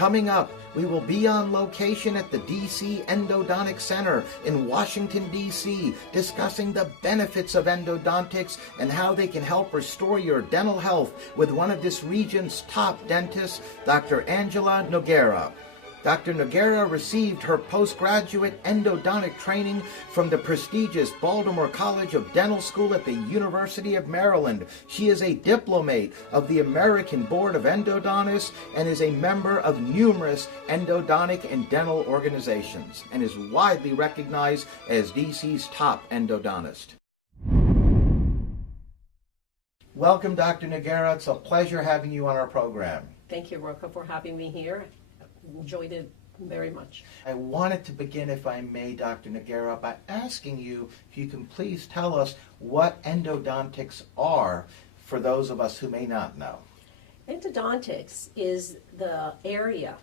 Coming up, we will be on location at the DC Endodontic Center in Washington, D.C., discussing the benefits of endodontics and how they can help restore your dental health with one of this region's top dentists, Dr. Angela Noguera. Dr. Noguera received her postgraduate endodontic training from the prestigious Baltimore College of Dental School at the University of Maryland. She is a diplomate of the American Board of Endodontists and is a member of numerous endodontic and dental organizations and is widely recognized as DC's top endodontist. Welcome, Dr. Noguera. It's a pleasure having you on our program. Thank you, Rocco, for having me here. Enjoyed it very much. I wanted to begin, if I may, Dr. Noguera, by asking you if you can please tell us what endodontics are for those of us who may not know. Endodontics is the area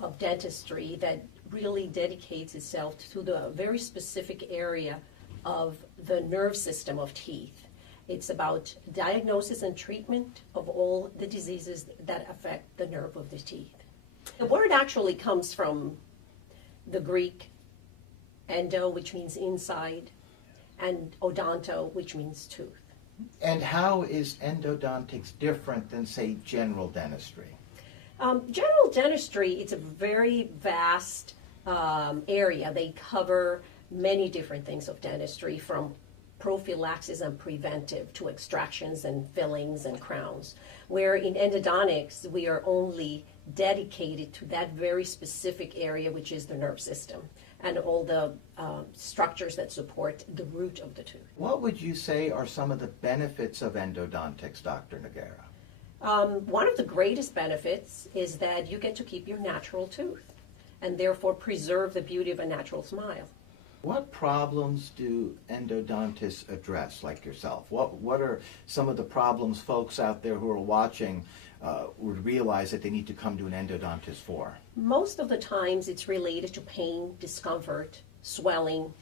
of dentistry that really dedicates itself to the very specific area of the nerve system of teeth. It's about diagnosis and treatment of all the diseases that affect the nerve of the teeth. The word actually comes from the Greek endo, which means inside, and odonto, which means tooth. And how is endodontics different than, say, general dentistry? General dentistry, it's a very vast area. They cover many different things of dentistry, from prophylaxis and preventive to extractions and fillings and crowns, where in endodontics we are only dedicated to that very specific area, which is the nerve system and all the structures that support the root of the tooth. What would you say are some of the benefits of endodontics, Dr. Noguera? One of the greatest benefits is that you get to keep your natural tooth and therefore preserve the beauty of a natural smile. What problems do endodontists address, like yourself? What are some of the problems folks out there who are watching would realize that they need to come to an endodontist for? Most of the times it's related to pain, discomfort, swelling,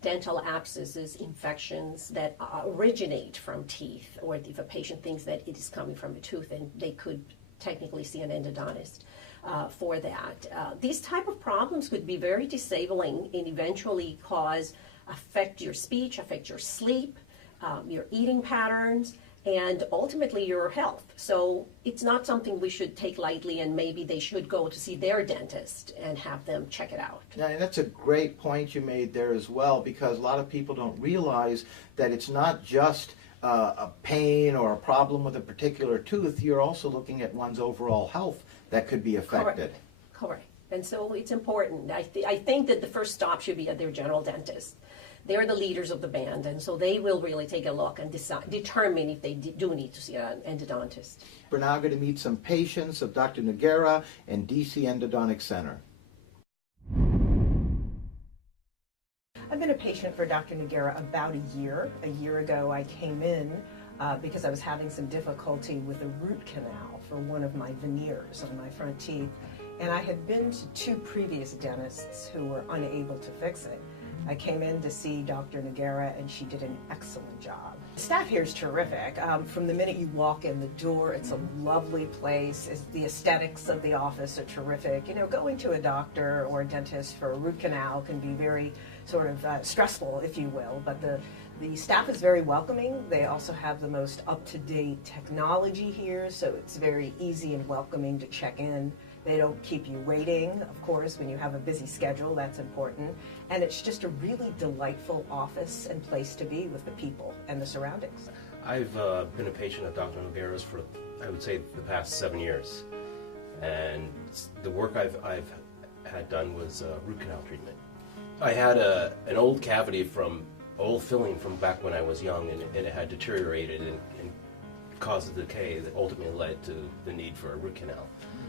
dental abscesses, infections that originate from teeth, or if a patient thinks that it is coming from a tooth, and they could technically see an endodontist for that. These type of problems could be very disabling and eventually affect your speech, affect your sleep, your eating patterns, and ultimately your health. So it's not something we should take lightly, and maybe they should go to see their dentist and have them check it out. Yeah, and that's a great point you made there as well, because a lot of people don't realize that it's not just a pain or a problem with a particular tooth. You're also looking at one's overall health that could be affected. Correct. And so it's important. I think that the first stop should be at their general dentist. They're the leaders of the band, and so they will really take a look and determine if they do need to see an endodontist. We're now going to meet some patients of Dr. Noguera and DC Endodontic Center. I've been a patient for Dr. Noguera about a year. A year ago I came in because I was having some difficulty with a root canal for one of my veneers on my front teeth, and I had been to 2 previous dentists who were unable to fix it. I came in to see Dr. Noguera, and she did an excellent job. The staff here is terrific. From the minute you walk in the door, it's a lovely place. The aesthetics of the office are terrific. You know, going to a doctor or a dentist for a root canal can be very sort of stressful, if you will, but the staff is very welcoming. They also have the most up-to-date technology here, so it's very easy and welcoming to check in. They don't keep you waiting, of course, when you have a busy schedule. That's important. And it's just a really delightful office and place to be with the people and the surroundings. I've been a patient of Dr. Noguera's for, I would say, the past 7 years. And the work I've had done was root canal treatment. I had an old cavity from old filling from back when I was young, and it had deteriorated and caused a decay that ultimately led to the need for a root canal.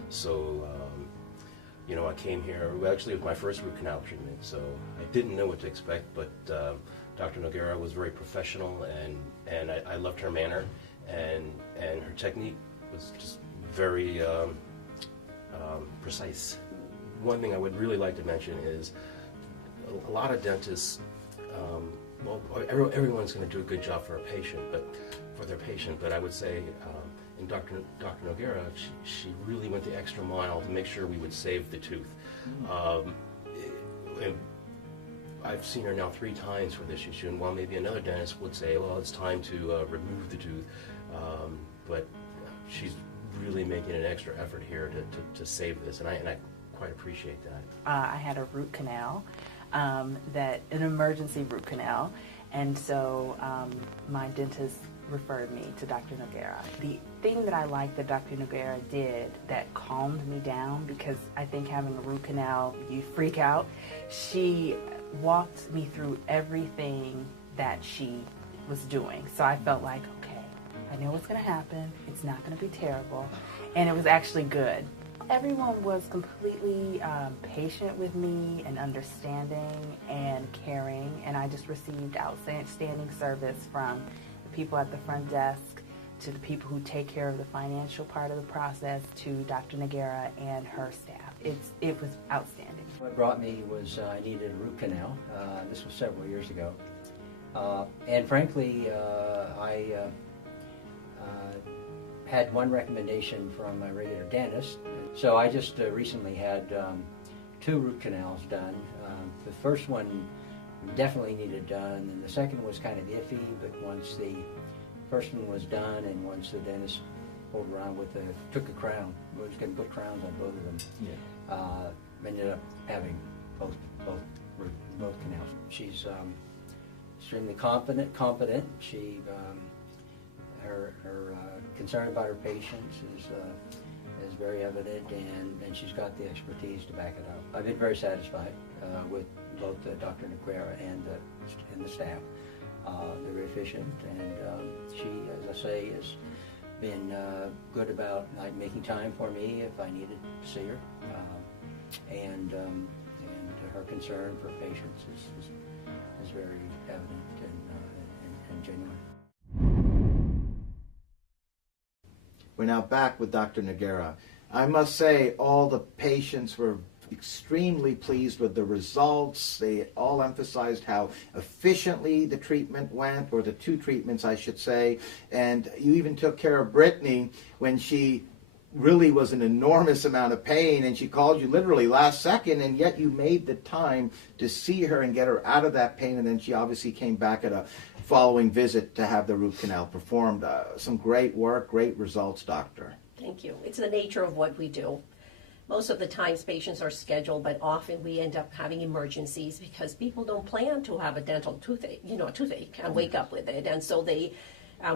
So, you know, I came here, actually it was my first root canal treatment, so I didn't know what to expect, but Dr. Noguera was very professional, and I loved her manner, and her technique was just very precise. One thing I would really like to mention is a lot of dentists, well, everyone's going to do a good job for their patient, but I would say and Dr. Noguera, she really went the extra mile to make sure we would save the tooth. And I've seen her now 3 times for this issue, and while maybe another dentist would say, well, it's time to remove the tooth, but she's really making an extra effort here to save this, and I quite appreciate that. I had a root canal, an emergency root canal, and so my dentist referred me to Dr. Noguera. The thing that I liked that Dr. Noguera did that calmed me down, because I think having a root canal, you freak out, she walked me through everything that she was doing. So I felt like, okay, I know what's going to happen. It's not going to be terrible. And it was actually good. Everyone was completely patient with me and understanding and caring, and I just received outstanding service from the people at the front desk, to the people who take care of the financial part of the process, to Dr. Noguera and her staff. It was outstanding. What brought me was I needed a root canal. This was several years ago. And frankly, I had one recommendation from my regular dentist. So I just recently had 2 root canals done. The first one definitely needed done, and the second was kind of iffy, but once the first one was done, and once the dentist pulled around took a crown, was going to put crowns on both of them, ended up having both canals. She's extremely competent. She her concern about her patients is very evident, and she's got the expertise to back it up. I've been very satisfied with both Dr. Noguera and the staff. They're very efficient, and she, as I say, has been good about making time for me if I needed to see her, and her concern for patients is very evident and genuine. We're now back with Dr. Noguera. I must say all the patients were extremely pleased with the results. They all emphasized how efficiently the treatment went, or the 2 treatments I should say, and you even took care of Brittany when she really was an enormous amount of pain, and she called you literally last second, and yet you made the time to see her and get her out of that pain, and then she obviously came back at a following visit to have the root canal performed. Some great work, great results, doctor. Thank you. It's the nature of what we do. Most of the times patients are scheduled, but often we end up having emergencies because people don't plan to have a dental toothache, a toothache, and wake up with it. And so they,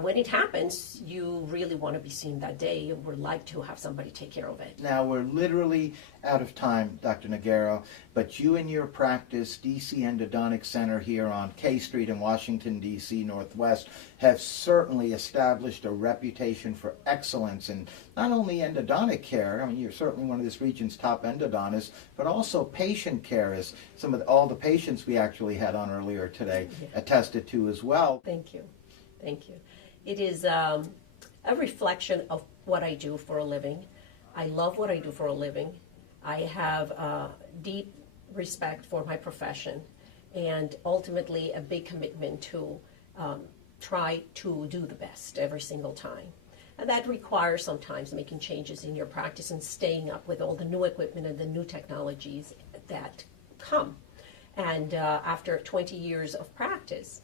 when it happens, you really want to be seen that day, and would like to have somebody take care of it. Now, we're literally out of time, Dr. Noguera, but you and your practice, DC Endodontic Center here on K Street in Washington, D.C. Northwest, have certainly established a reputation for excellence in not only endodontic care, I mean, you're certainly one of this region's top endodontists, but also patient care, as all the patients we actually had on earlier today attested to as well. Thank you. Thank you. It is a reflection of what I do for a living. I love what I do for a living. I have deep respect for my profession, and ultimately a big commitment to try to do the best every single time. And that requires sometimes making changes in your practice and staying up with all the new equipment and the new technologies that come. And after 20 years of practice,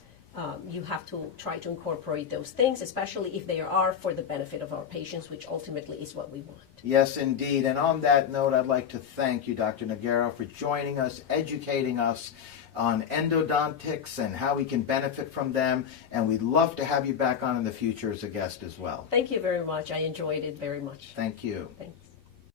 you have to try to incorporate those things, especially if they are for the benefit of our patients, which ultimately is what we want. Yes, indeed. And on that note, I'd like to thank you, Dr. Noguera, for joining us, educating us on endodontics and how we can benefit from them. And we'd love to have you back on in the future as a guest as well. Thank you very much. I enjoyed it very much. Thank you. Thank you.